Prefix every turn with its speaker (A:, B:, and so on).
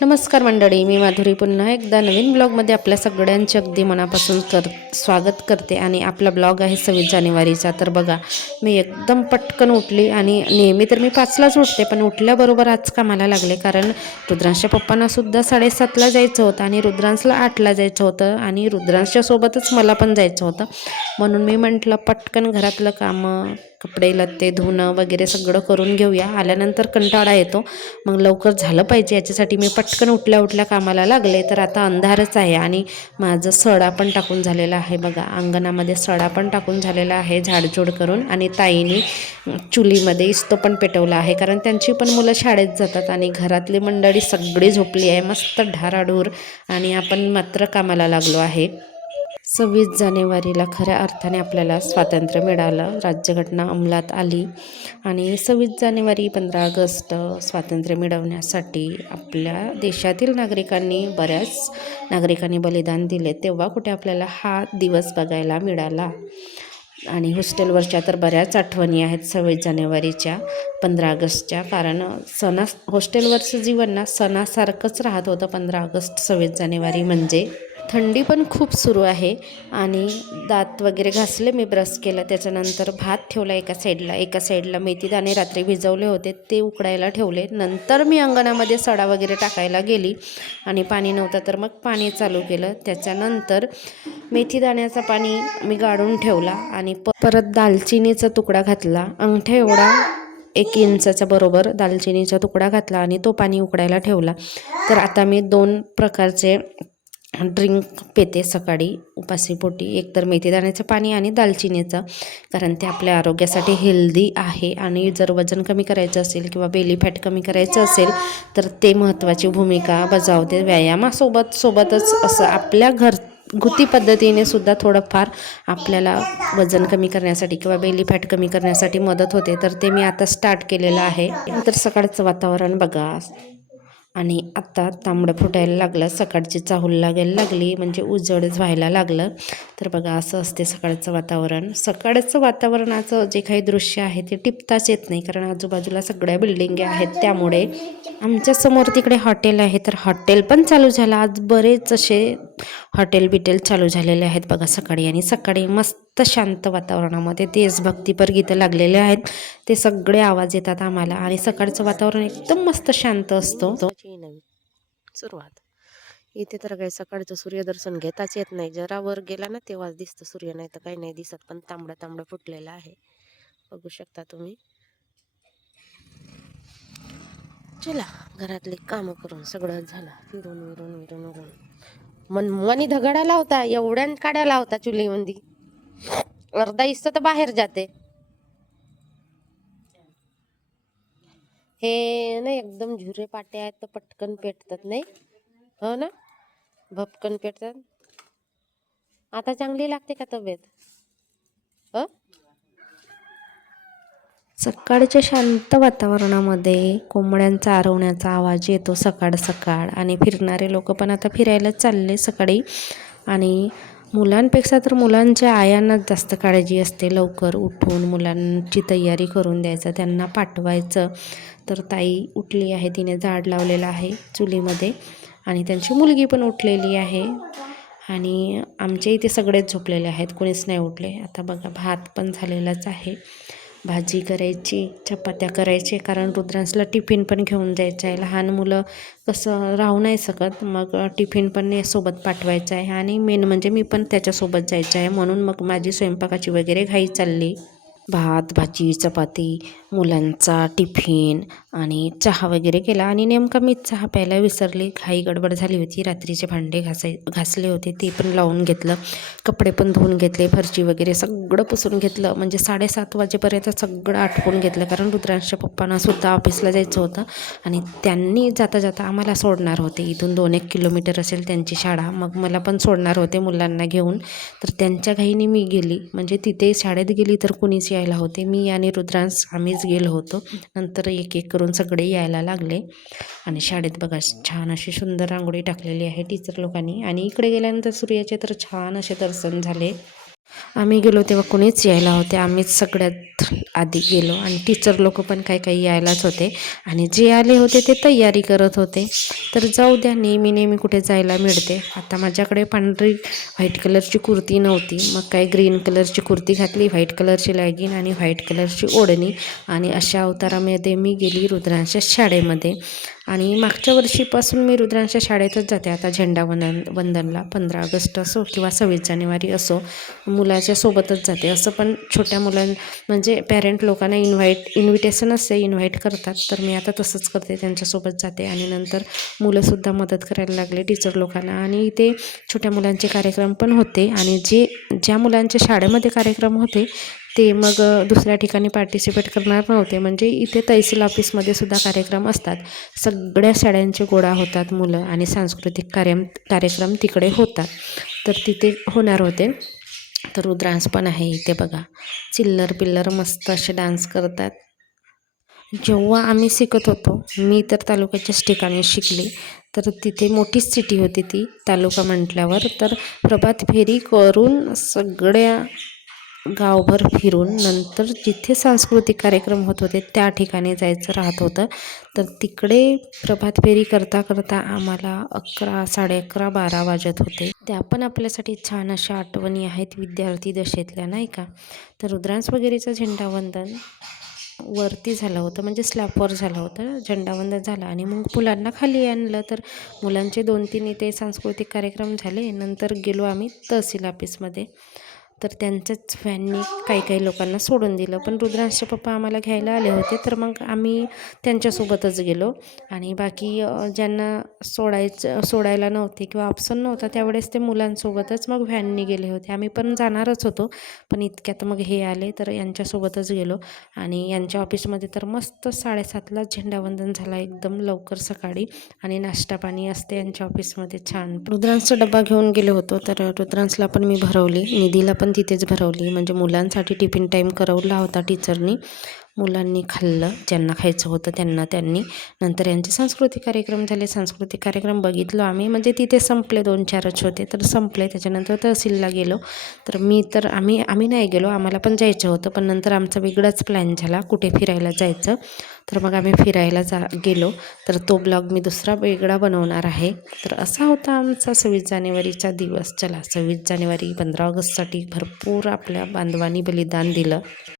A: नमस्कार मंडळी मी माधुरी पुन्हा एकदा नवीन ब्लॉगमध्ये आपल्या सगळ्यांचे अगदी मनापासून कर स्वागत करते आणि आपला ब्लॉग आहे सव्वीस जानेवारीचा. तर बघा मी एकदम पटकन उठली आणि नेहमी तर मी पाचलाच उठते पण उठल्याबरोबर आज कामाला लागले कारण रुद्रांशच्या पप्पांना सुद्धा साडेसातला जायचं होतं आणि रुद्रांशला आठला जायचं होतं आणि रुद्रांशच्या सोबतच मला पण जायचं होतं. म्हणून मी म्हटलं पटकन घरातलं कामं कपडे लत्ते धुणं वगैरे सगळं करून घेऊया. आल्यानंतर कंटाळा येतो. मग लवकर झालं पाहिजे याच्यासाठी मी पटकन उठल्या उठल्या कामाला लागले. तर आता अंधारच आहे आणि माझं सडा पण टाकून झालेला आहे बघा. अंगणामध्ये सडा पण टाकून झालेला आहे झाडझूड करून आणि ताईने चुलीमध्ये इस्तो पण पेटवला आहे. कारण त्यांची पण मुलं शाळेत जातात आणि घरातली मंडळी सगळी झोपली आहे. मस्त ढाराढूर आणि आपण मात्र कामाला लागलो आहे. सव्वीस जानेवारीला खऱ्या अर्थाने आपल्याला स्वातंत्र्य मिळालं. राज्यघटना अंमलात आली आणि सव्वीस जानेवारी पंधरा ऑगस्ट स्वातंत्र्य मिळवण्यासाठी आपल्या देशातील नागरिकांनी बऱ्याच नागरिकांनी बलिदान दिले. तेव्हा कुठे आपल्याला हा दिवस बघायला मिळाला? आणि हॉस्टेलवरच्या तर बऱ्याच आठवणी आहेत सव्वीस जानेवारीच्या पंधरा ऑगस्टच्या. कारण सणा हॉस्टेलवरचं जीवन ना सणासारखंच राहत होतं पंधरा ऑगस्ट सव्वीस जानेवारी म्हणजे. थंडी पण खूप सुरू आहे आणि दात वगैरे घासले मी ब्रश केलं त्याच्यानंतर भात ठेवला एका साईडला एका साईडला मेथी दाणे रात्री भिजवले होते ते उकडायला ठेवले. नंतर मी अंगणामध्ये सडा वगैरे टाकायला गेली आणि पाणी नव्हतं तर मग पाणी चालू केलं. त्याच्यानंतर मेथी दाण्याचं पाणी मी गाळून ठेवला आणि प परत दालचिनीचा तुकडा घातला. अंगठ्या एवढा एक इंचाच्या बरोबर दालचिनीचा तुकडा घातला आणि तो पाणी उकडायला ठेवला. तर आता मी दोन प्रकारचे ड्रिंक पेते सकाळी उपासीपोटी एकतर मेथीदाण्याचं पाणी आणि दालचिनीचं कारण ते आपल्या आरोग्यासाठी हेल्दी आहे. आणि जर वजन कमी करायचं असेल किंवा बेली फॅट कमी करायचं असेल तर ते महत्त्वाची भूमिका बजावते. व्यायामासोबत सोबतच असं आपल्या घर घुती पद्धतीने सुद्धा थोडंफार आपल्याला वजन कमी करण्यासाठी किंवा बेली फॅट कमी करण्यासाठी मदत होते. तर ते मी आता स्टार्ट केलेलं आहे. तर सकाळचं वातावरण बघा. आणि आत्ता तांबडं फुटायला लागलं सकाळची चाहूल लागायला लागली म्हणजे उजडच व्हायला लागलं. तर बघा असं असते सकाळचं वातावरण. सकाळचं वातावरणाचं जे काही दृश्य आहे ते टिपताच येत नाही कारण आजूबाजूला सगळ्या बिल्डिंगी आहेत त्यामुळे. आमच्यासमोर तिकडे हॉटेल आहे तर हॉटेल पण चालू झालं. आज बरेच असे हॉटेल बिटेल चालू झालेले आहेत बघा सकाळी आणि सकाळी मस्त शांत वातावरणामध्ये देशभक्तीपर गीतं लागलेले आहेत. ते सगळे आवाज येतात आम्हाला आणि सकाळचं वातावरण एकदम मस्त शांत असतो. सुरुवात. इथे तर काही सकाळचं सूर्यदर्शन घेताच येत नाही. जरा वर गेला ना तेव्हाच दिसतं सूर्य नाही तर काही नाही दिसत पण तांबडं तांबडं फुटलेलं आहे. बघू शकता तुम्ही. चला घरातली कामं करून सगळं झालं. फिरून विरून विरून विरून. मन मनी धगडा लावता एवढ्या काड्या लावता चुलीमध्ये अर्धा हिस्सा तर बाहेर जाते. हे ना एकदम झुरे पाटे आहेत तर पटकन पेटतात नाही. हो ना? भपकन पेटतात. आता चांगली लागते का तब्येत? अ सकाळच्या शांत वातावरणामध्ये कोंबड्यांचा आरवण्याचा आवाज येतो सकाळ सकाळ. आणि फिरणारे लोक पण आता फिरायला चालले सकाळी. आणि मुलांपेक्षा तर मुलांच्या आयांनाच जास्त काळजी असते लवकर उठून मुलांची तयारी करून द्यायचं त्यांना पाठवायचं. तर ताई उठली आहे तिने झाड लावलेलं आहे चुलीमध्ये आणि त्यांची मुलगी पण उठलेली आहे. आणि आमच्या इथे सगळेच झोपलेले आहेत कोणीच नाही उठले. आता बघा भात पण झालेलाच आहे. भाजी करायची चपात्या करायचे कारण रुद्रांसला टिफिन पण घेऊन जायचं आहे. लहान मुलं कसं राहू नाही शकत मग टिफिन पण सोबत पाठवायचं आहे. आणि मेन म्हणजे मी पण त्याच्यासोबत जायचं आहे. म्हणून मग माझी स्वयंपाकाची वगैरे घाई चालली. भात भाजी चपाती मुलांचा टिफिन आणि चहा वगैरे केला. आणि नेमका मी चहा प्यायला विसरले. घाई गडबड झाली होती. रात्रीचे भांडे घासाय घासले होते. ते पण लावून घेतलं. कपडे पण धुवून घेतले. फरची वगैरे सगळं पुसून घेतलं. म्हणजे साडेसात वाजेपर्यंत सगळं आटवून घेतलं. कारण रुद्रांशच्या पप्पांना सुद्धा ऑफिसला जायचं होतं. आणि त्यांनी जाता जाता आम्हाला सोडणार होते. इथून दोन एक किलोमीटर असेल त्यांची शाळा. मग मला पण सोडणार होते मुलांना घेऊन. तर त्यांच्या घाईने मी गेली. म्हणजे तिथे शाळेत गेली तर कुणीच यायला होते. मी आणि रुद्रांश आम्हीच गेलो होतो. नंतर एक एक करून सगळे यायला लागले. आणि शाळेत बघा छान अशी सुंदर रांगोळी टाकलेली आहे टीचर लोकांनी. आणि इकडे गेल्यानंतर सूर्याचे तर छान असे दर्शन झाले. आम्ही गेलो तेव्हा कोणीच यायला होते. आम्हीच सगळ्यात आधी गेलो आणि टीचर लोक पण काही काही यायलाच होते. आणि जे आले होते ते तयारी करत होते. तर जाऊ द्या नेहमी नेहमी कुठे जायला मिळते. आता माझ्याकडे पांढरी व्हाईट कलरची कुर्ती नव्हती. मग काय ग्रीन कलरची कुर्ती घातली व्हाईट कलरची लॅगिन आणि व्हाईट कलरची ओढणी. आणि अशा अवतारामध्ये मी गेली रुद्रांच्या शाळेमध्ये. आणि मागच्या वर्षीपासून मी रुद्रांच्या शाळेतच जाते. आता झेंडा वंदन वंदनला पंधरा ऑगस्ट असो किंवा सव्वीस जानेवारी असो मुलाच्या सोबतच जाते. असं पण छोट्या मुलां म्हणजे पॅरेंट लोकांना इन्व्हाइट इन्व्हिटेशन असते इन्व्हाइट करतात. तर मी आता तसंच करते त्यांच्यासोबत जाते. आणि नंतर मुलंसुद्धा मदत करायला लागले टीचर लोकांना. आणि इथे छोट्या मुलांचे कार्यक्रम पण होते. आणि जे ज्या मुलांच्या शाळेमध्ये कार्यक्रम होते ते मग दुसऱ्या ठिकाणी पार्टिसिपेट करणार नव्हते. म्हणजे इथे तहसील ऑफिसमध्ये सुद्धा कार्यक्रम असतात. सगळ्या शाळांचे गोळा होतात मुलं आणि सांस्कृतिक कार्य कार्यक्रम तिकडे होतात. तर तिथे होणार होते. तर रुद्रांस पण आहे इथे बघा. चिल्लर पिल्लर मस्त असे डान्स करतात. जेव्हा आम्ही शिकत होतो मी तर तालुक्याच्याच ठिकाणी शिकले. तर तिथे मोठीच सिटी होती ती तालुका म्हटल्यावर. तर प्रभात फेरी करून सगळ्या गावभर फिरून नंतर जिथे सांस्कृतिक कार्यक्रम होत होते त्या ठिकाणी जायचं राहत होतं. तर तिकडे प्रभात फेरी करता करता आम्हाला अकरा साडे अकरा बारा वाजत होते. त्या पण आपल्यासाठी छान अशा आठवणी आहेत विद्यार्थी दशेतल्या नाही का? तर रुद्रांस वगैरेचं झेंडावंदन वरती झालं होतं म्हणजे स्लॅपवर झालं होतं. झेंडावंदन झालं आणि मग मुलांना खाली आणलं. तर मुलांचे दोन तीन इथे सांस्कृतिक कार्यक्रम झाले. नंतर गेलो आम्ही तहसील ऑफिसमध्ये तर त्यांच्याच फॅननी काही काही लोकांना सोडून दिलं. पण रुद्रांशचे पप्पा आम्हाला घ्यायला आले होते तर मग आम्ही त्यांच्यासोबतच गेलो. आणि बाकी ज्यांना सोडायचं सोडायला नव्हते किंवा ऑप्शन नव्हता त्यावेळेस ते मुलांसोबतच मग व्हॅननी गेले होते. आम्ही पण जाणारच होतो पण इतक्यात मग हे आले तर यांच्यासोबतच गेलो. आणि यांच्या ऑफिसमध्ये तर मस्त साडेसातला झेंडावंदन झाला एकदम लवकर सकाळी. आणि नाश्ता पाणी असते यांच्या ऑफिसमध्ये छान. रुद्रांसचा डबा घेऊन गेलो होतो तर रुद्रांसला पण मी भरवली. निधीला पण पण तिथेच भरवली. म्हणजे मुलांसाठी टिफिन टाईम करवला होता टीचरनी. मुलांनी खाल्लं ज्यांना खायचं होतं त्यांना त्यांनी. नंतर यांचे सांस्कृतिक कार्यक्रम झाले. सांस्कृतिक कार्यक्रम बघितलो आम्ही. म्हणजे तिथे संपले दोन चारच होते. तर संपले. त्याच्यानंतर तहसीलला गेलो. तर मी तर आम्ही आम्ही नाही गेलो. आम्हाला पण जायचं होतं. पण नंतर आमचा वेगळाच प्लॅन झाला. कुठे फिरायला जायचं? तर मग आम्ही फिरायला जा गेलो. तर तो ब्लॉग मी दुसरा वेगळा बनवणार आहे. तर असा होता आमचा सव्वीस जानेवारीचा दिवस. चला सव्वीस जानेवारी पंधरा ऑगस्टसाठी भरपूर आपल्या बांधवांनी बलिदान दिलं.